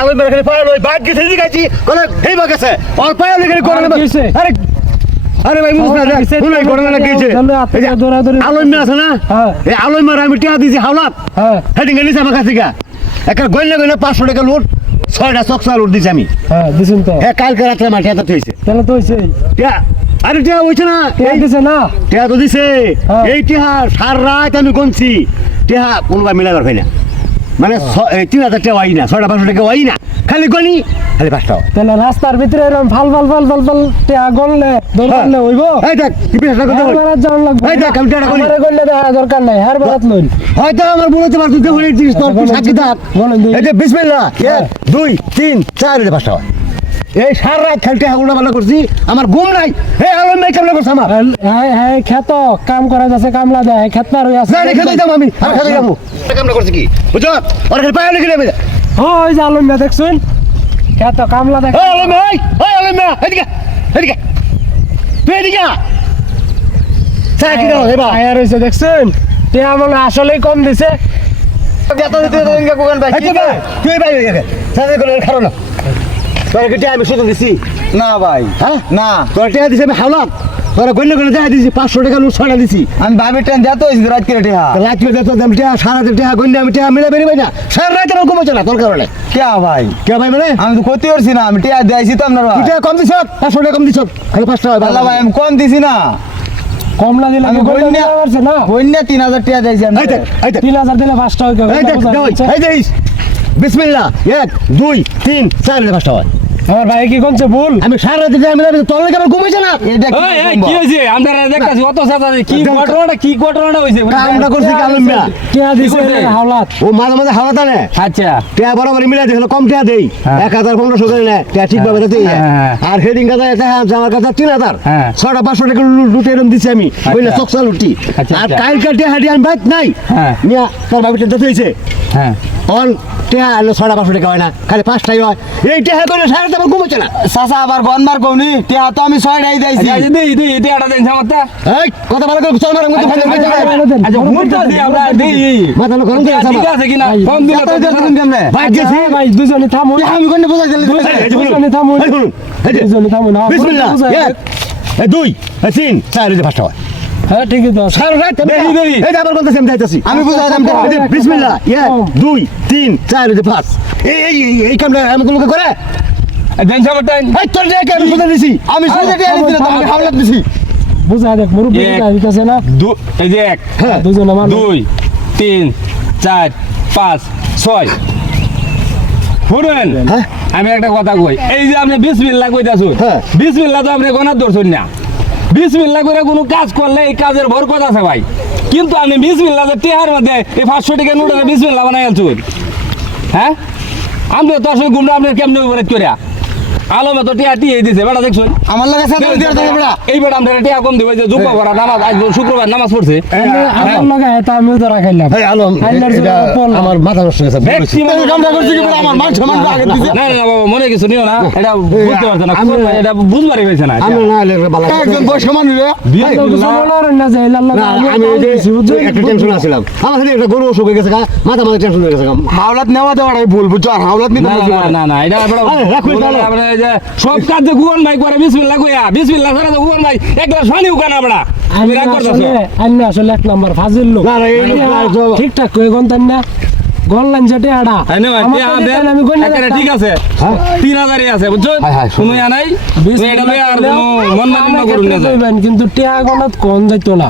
আলম মেরে খালি পায়ে লই বাইক গেছে দিগাইছি কোন হেই বাগেছে আর পায়ে লই করে আরে আরে ভাই বুঝছ না কোন ঘটনা কিছে আলম মে আছে না এই আলম মেরে আমি টিয়া দিছি হাওলাত হেডিং এলিস আমার কাছে গা একটা গইলে গইলে 500 টাকা লুট 6টা চকসা লুট দিছি আমি দিছেন তো কালকে রাতে মাটিয়া তো হইছে তাহলে তো হইছে টিয়া আরে টিয়া হইছে না এই দিছে না টিয়া তো দিছে এই টিয়া সারা রাত আমি গনছি টিয়া কোনবা মিলাবার হয় না মানে 3000 টাকা হই না 6টা 500 টাকা হই না খালি গনি খালি 5 টাকা তাহলে রাস্তার ভিতরে এরকম ফাল টিয়া গনলে দরকারলে হইবো এই দেখ কি পেছটা কথা বল হারবারাত জান লাগবে এই দেখ আমি টিয়াটা গনি আমারে গনলে দেখা দরকার নাই হারবারাত লইন হয়তো আমার বলতে পারছিস যে হই জিনিস তোর সাকি দাঁত বলেন এই যে বিসমিল্লাহ 1 2 3 4 এর 5 টাকা এই সারা রাত খালি টিয়া উড়া বালা করছি আমার ঘুম নাই হে আলম নাই কেমন করছ আমার হ্যাঁ খেত কাম করা যাচ্ছে কামলা দেয় খেত না রই আছে না রেখে দিতাম আমি আর খেতে যাবো কামনা করছি কি বুঝছো আর খালি পায়ে লিখে নেবে ওই যে আলম মে দেখছুন খেত কামলা দেখ এই আলম ভাই এই আলম ভাই এদিকে এদিকে তুই এদিকে সাকি দাও এবার আয়া রইছে দেখছুন টিয়া বলে আসলেই কম দিছে যত দিতে ইনকা কোন ভাই তুই ভাই সাথে করে খারো না তোর কি আমি শুধু দিছি না ভাই হ্যাঁ না তোর টিয়া দিছি আমি হাওলাত তোর গইলে গইলে যাই দিছি 500 টাকা লুট 6টা দিছি আমি ভাবি ট্রেন দিতে হইছে রাত করে টিহা লাইট করে তো দাম টিয়া সারা টিয়া গইলে আমি টিয়া মিলে বেরি ভাই না সারা রাত আমার ঘুমোচ্ছে না তোর কারণে কে ভাই কে ভাই মানে আমি তো ক্ষতি করছি না আমি টিহা দিয়েছি তো আপনার ভাই টিয়া কম দিছ 500 টাকা কম দিছ খালি 5 টাকা আল্লাহ ভাই আমি কম দিছি না কম না দিলে আমি গন্ডা বন্যা দিতে পারছে না বন্যা 3000 টিহা দিয়েছি আমি এই দেখ 3000 দিলে 5 টাকা এই দেখ এই দেখ বিসমিল্লাহ 1 2 3 4 5 টাকা আমার ভাই কি কোনছে ভুল আমি সারা রাত আমি তোর লাগে আমার ঘুমাইছে না এটা কি হয়েছে আমরা দেখতাছি অত সাথে কি ঘটনাটা হয়েছে কামটা করছি কালম মিয়া টিয়া দিছে হাওলাত ও মাঝে মাঝে হাওয়া টানে আচ্ছা টিয়া বরাবর মিলে দেখলো কম টিয়া দেই 1500 করে নেয় টিয়া ঠিকভাবে দিতে আর হেডিং কাজা এটা আমার কাছে 3000 6টা 500 টাকা লুটে এরম দিছি আমি কইলা চকসা লুটি আর কালকে টিয়া হাডি আমি বাইক নাই মিয়া তোর ভাবিটা দিতে হইছে হ্যাঁ অন টিয়া আলো 6টা 500 টাকা হয় না খালি 5টাই হয় এই টিয়া কইলে সারা রাত আমার ঘুমাইছে না চাচা আবার গনমার কওনি টিহা তো আমি 6টাই দিয়েছি এটা এটা দেন সামতা এই কথা ভালো করে চল মারার মধ্যে ফাইনাল করে আচ্ছা মুরতা দি আমরা দেই মাথা গরম করে আছে ঠিক আছে কিনা কম দিলে তো কেমনে বাইক গেছি ভাই দুজনে থামুন আমি কোন বুঝাই দিলে দুজনে থামুন এই শুনুন দুজনে থামুন বিসমিল্লাহ 1 2 3 4 এই 5টা হয় হ্যাঁ ঠিকই তো সারা রাত দেই, দেই। এই যে আবার বলতেছি আমি যাইতাছি আমি বুঝাই দাম এই যে বিসমিল্লাহ 1 2 3 4 এই 5 এই কামটা আমি তোমাকে করে দেন সামতা এই তোর যে আমি বুঝা দিছি আমি শুধু টিহা দিছি না আমি হাওলাত দিছি বুঝা দেখ মুরব্বি দিতেছে না এই যে 1 হ্যাঁ দুজনে মান 2 3 4 5 6 শুনেন হ্যাঁ আমি একটা কথা কই এই যে আপনি বিসমিল্লাহ কইতাছুন হ্যাঁ। বিসমিল্লাহ তো আপনি কোনা ধরছুন না বিসমিল্লাহ করে কোনো কাজ করলে এই কাজের বরকত আছে ভাই কিন্তু আপনি বিসমিল্লাহ যে টিহার মধ্যে এই 500 টাকা নোটে বিসমিল্লাহ বানাই আলছুন হ্যাঁ আমি তো আসলে গুমরা আপনি কেমনে উপরে কইরা আলমে তো টিয়া টিয়ে দিছে বেটা দেখছুন আমার লাগে সাথে দিয়ে দাও বড়া এই বেটা আমরা টিয়া কম দিবে যে জুব্বা করা নামাজ আজ শুক্রবার নামাজ পড়ছে আমার লগে এটা আমিও ধরা খাইলাম এই আলম এটা আমার মাথা নষ্ট হয়ে গেছে ব্যক্তি এই কামটা করছি কি বড়া আমার মান সম্মান আগে দিছে না না বাবা মনে কিছু নিও না এটা বুঝতে পারছ না আমি- এটা বুঝবারই হয়েছে না আমি না এলে বালা একজন বয়স্ক মানুষ রে না যে আল্লাহ না আমি এই যে একটা টেনশন আছিলাম আমার সাথে একটা গরু অসুখ হয়ে গেছে মাথা টেনশন হয়ে গেছে হাওলাত নেওয়া দেওয়াটাই ভুল বুঝছো আর হাওলাত নিতে না বলছি না না এটা বড় আরে, রাখো এটা, রাখো। আমরা এই যে সব কাজ যে গুগন ভাই করে বিসমিল্লাহ কইয়া বিসমিল্লাহ ছাড়া তো গুগন ভাই এক গ্লাস পানি উকানা বড়া তুমি রাগ করতেছো আমি আসলে এক নাম্বার ফাজিল লোক না, না, এই লোক না, তো- ঠিকঠাক কই গন্তান না গনলাইন যেটা আড়া আইনে ভাই টিয়া দেন আমি গন্না একেবারে ঠিক আছে 3000 আছে বুঝছো হায় হায়, শুনুই নাই তুমি এটা লইয়া আর কোনো মন মালিন্য করুন না যায়। কিন্তু টিয়া গনত কোন যাইতো না